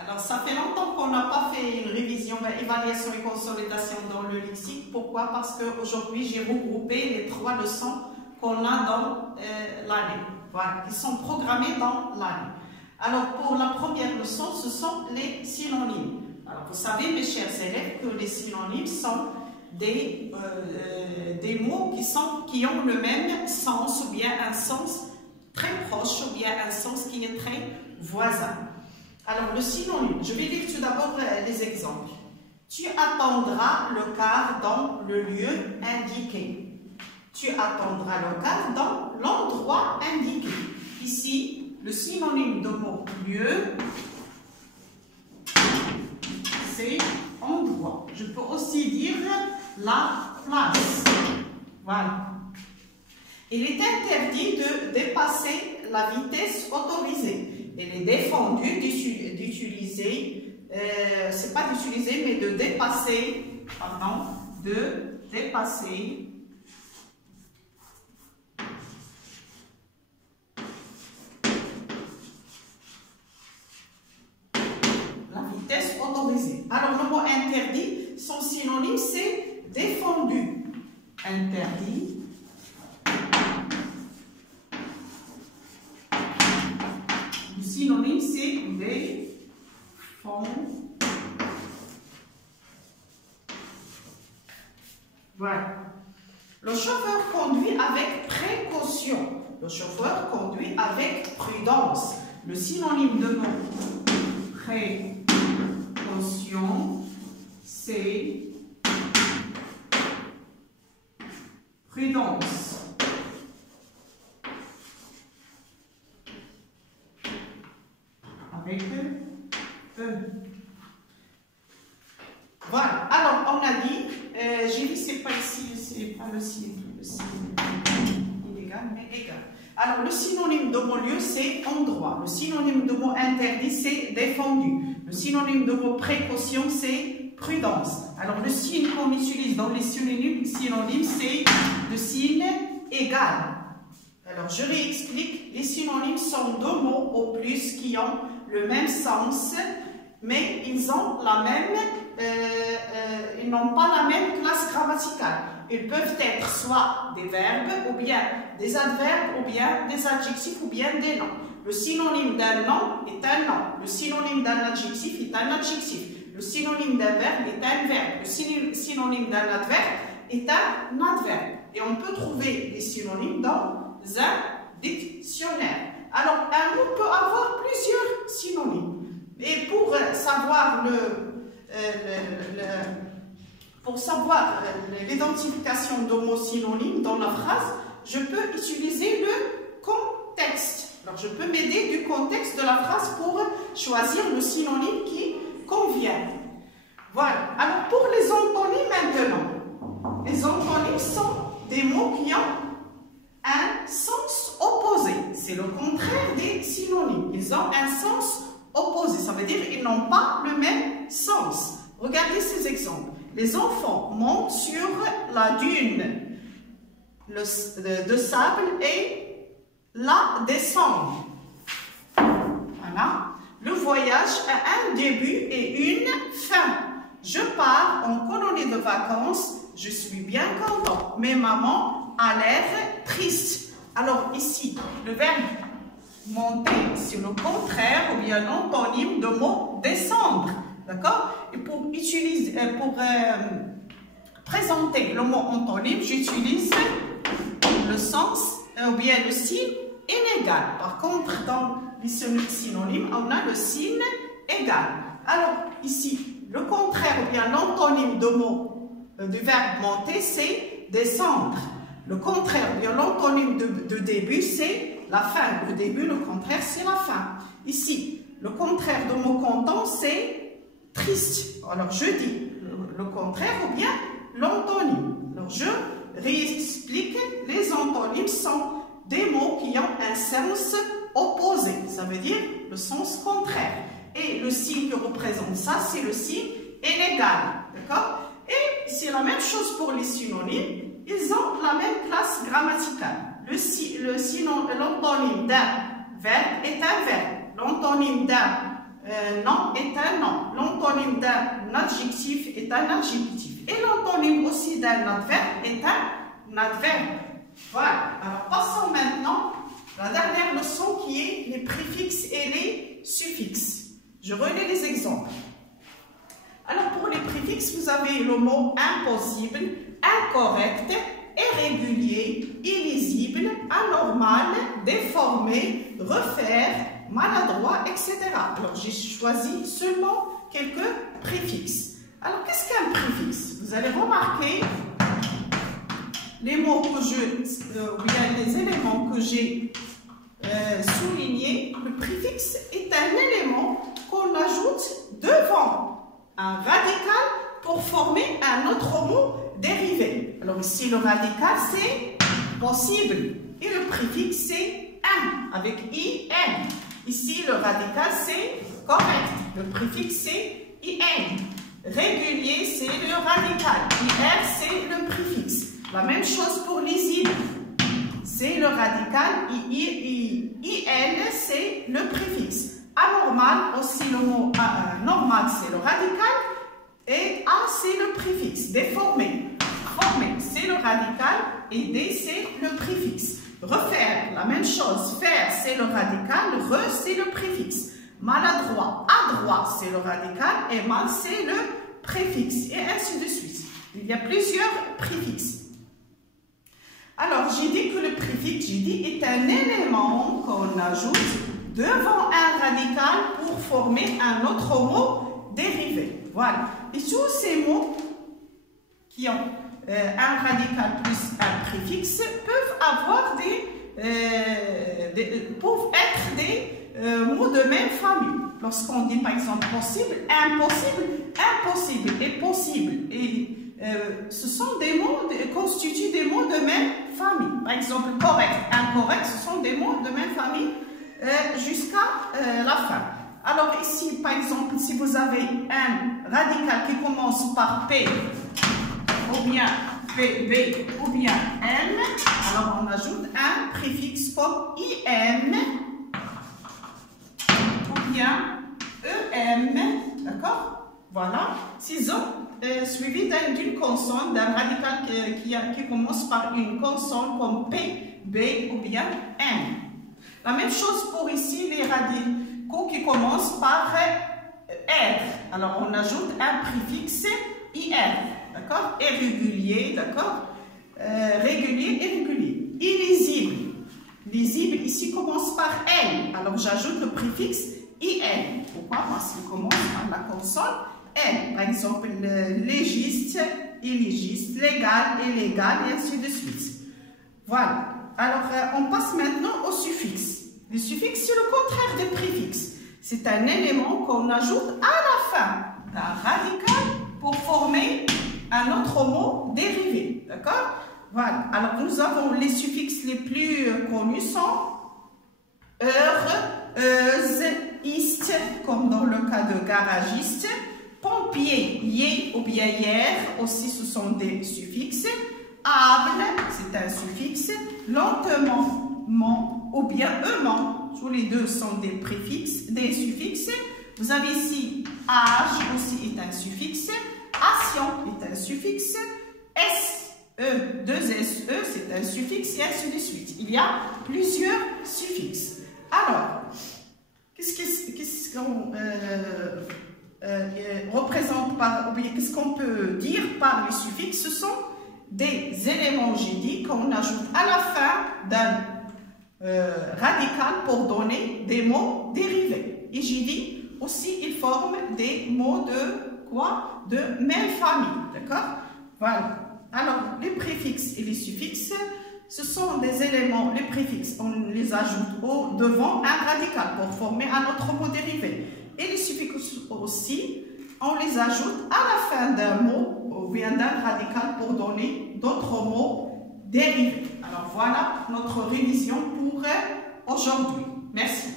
Alors, ça fait longtemps qu'on n'a pas fait une révision, évaluation et consolidation dans le lexique. Pourquoi? Parce qu'aujourd'hui, j'ai regroupé les 3 leçons qu'on a dans l'année, voilà, qui sont programmées dans l'année. Alors, pour la première leçon, ce sont les synonymes. Alors, vous savez, mes chers élèves, que les synonymes sont des mots qui ont le même sens, ou bien un sens très proche, ou bien un sens qui est très voisin. Alors, le synonyme, je vais lire tout d'abord les exemples. Tu attendras le car dans le lieu indiqué. Tu attendras le car dans l'endroit indiqué. Ici, le synonyme de mot lieu, c'est endroit. Je peux aussi dire la place. Voilà. Il est interdit de dépasser la vitesse autorisée. Il est défendu d'utiliser, c'est pas d'utiliser, mais de dépasser, pardon, de dépasser la vitesse autorisée. Alors, le mot interdit, son synonyme, c'est défendu. Interdit. Le synonyme, c'est défendu. Voilà. Le chauffeur conduit avec précaution. Le chauffeur conduit avec prudence. Le synonyme de mot précaution, c'est prudence. Avec E. Voilà. Alors, on a dit, j'ai dit, c'est pas ici, c'est pas le signe illégal, mais égal. Alors, le synonyme de mot lieu, c'est endroit. Le synonyme de mot interdit, c'est défendu. Le synonyme de mot précaution, c'est prudence. Alors, le signe qu'on utilise dans les synonymes, c'est le signe égal. Alors, je réexplique. Les synonymes sont 2 mots au plus qui ont le même sens, mais ils ont la même, ils n'ont pas la même classe grammaticale. Ils peuvent être soit des verbes, ou bien des adverbes, ou bien des adjectifs, ou bien des noms. Le synonyme d'un nom est un nom. Le synonyme d'un adjectif est un adjectif. Le synonyme d'un verbe est un verbe. Le synonyme d'un adverbe est un adverbe. Et on peut trouver des synonymes dans un dictionnaire. Alors, un mot peut avoir plusieurs synonymes. Et pour savoir l'identification de mots synonymes dans la phrase, je peux utiliser le contexte. Alors, je peux m'aider du contexte de la phrase pour choisir le synonyme qui convient. Voilà. Alors, pour les antonymes maintenant, les antonymes sont des mots qui ont un sens opposé. C'est le contraire des synonymes. Ils ont un sens opposé. Ça veut dire qu'ils n'ont pas le même sens. Regardez ces exemples. Les enfants montent sur la dune de sable et la descendent. Voilà. Le voyage a un début et une fin. Je pars en colonie de vacances. Je suis bien content. Mais maman a l'air triste. Alors ici, le verbe monter, c'est le contraire ou bien l'antonyme de mot descendre. D'accord? Et pour présenter le mot antonyme, j'utilise le sens ou bien le signe inégal. Par contre, dans les synonymes, on a le signe égal. Alors ici, le contraire ou bien l'antonyme de mot du verbe monter, c'est descendre. Le contraire, ou bien l'antonyme de début, c'est la fin. Le début, le contraire, c'est la fin. Ici, le contraire de mot content, c'est triste. Alors, je dis le contraire ou bien l'antonyme. Alors, je réexplique. Les antonymes sont des mots qui ont un sens opposé. Ça veut dire le sens contraire. Et le signe qui représente ça, c'est le signe inégal. D'accord? Et c'est la même chose pour les synonymes. Ils ont la même classe grammaticale. L'antonyme d'un verbe est un verbe. L'antonyme d'un nom est un nom. L'antonyme d'un adjectif est un adjectif. Et l'antonyme aussi d'un adverbe est un adverbe. Voilà. Alors, passons maintenant à la dernière leçon qui est les préfixes et les suffixes. Je relis les exemples. Alors, pour les préfixes, vous avez le mot impossible, incorrect, irrégulier, illisible, anormal, déformé, refaire, maladroit, etc. Alors, j'ai choisi seulement quelques préfixes. Alors, qu'est-ce qu'un préfixe? Vous allez remarquer les mots que les éléments que j'ai soulignés. Le préfixe est un élément qu'on ajoute devant un radical pour former un autre mot dérivé. Alors ici, le radical, c'est possible. Et le préfixe, c'est un, avec IN. Ici, le radical, c'est correct. Le préfixe, c'est IN. Régulier, c'est le radical. IR, c'est le préfixe. La même chose pour lisible. C'est le radical. IL, c'est le préfixe. Anormal, aussi le mot normal, c'est le radical. Et A, c'est le préfixe. Déformé. Formé, c'est le radical. Et D, c'est le préfixe. Refaire, la même chose. Faire, c'est le radical. Re, c'est le préfixe. Maladroit, adroit, c'est le radical. Et mal, c'est le préfixe. Et ainsi de suite. Il y a plusieurs préfixes. Alors, j'ai dit que le préfixe, est un élément qu'on ajoute devant un radical pour former un autre mot dérivé. Voilà. Et tous ces mots qui ont un radical plus un préfixe peuvent avoir peuvent être des mots de même famille. Lorsqu'on dit par exemple possible, impossible et possible. Et ce sont des mots, constituent des mots de même famille. Par exemple, correct, incorrect, ce sont des mots de même famille jusqu'à la fin. Alors ici, par exemple, si vous avez un radical qui commence par P, ou bien PB, ou bien M, alors on ajoute un préfixe comme IM, ou bien EM, d'accord? Voilà, s'ils ont suivi d'une consonne, d'un radical qui commence par une consonne comme P, B ou bien M. La même chose pour ici, les radicaux qui commencent par R. Alors, on ajoute un préfixe IR, d'accord? Irrégulier, d'accord? Régulier, irrégulier. Illisible. Lisible, ici, commence par L. Alors, j'ajoute le préfixe IL. Pourquoi? Parce qu'il commence par la consonne L. Par exemple, légiste, illégiste, légal, illégal, et ainsi de suite. Voilà. Alors, on passe maintenant au suffixe. Le suffixe, c'est le contraire des préfixes. C'est un élément qu'on ajoute à la fin d'un radical pour former un autre mot dérivé. D'accord? Voilà. Alors, nous avons les suffixes les plus connus sont euse, ist, comme dans le cas de garagiste, pompier, yé ou bien hier, aussi ce sont des suffixes. Able, c'est un suffixe. Lentement, ment ou bien eumant, tous les deux sont des préfixes, des suffixes. Vous avez ici âge aussi est un suffixe. Action est un suffixe. SE, c'est un suffixe et ainsi de suite. Il y a plusieurs suffixes. Alors, qu'est-ce qu'on représente par, ou bien qu'est-ce qu'on peut dire par les suffixes? Ce sont des éléments, j'ai dit, qu'on ajoute à la fin d'un radical pour donner des mots dérivés. Et j'ai dit aussi, ils forment des mots de quoi? De même famille, d'accord? Voilà. Alors, les préfixes et les suffixes, ce sont des éléments, les préfixes, on les ajoute devant un radical pour former un autre mot dérivé. Et les suffixes aussi, on les ajoute à la fin d'un mot ou bien d'un radical pour donner d'autres mots dérivés. Alors voilà notre révision pour aujourd'hui. Merci.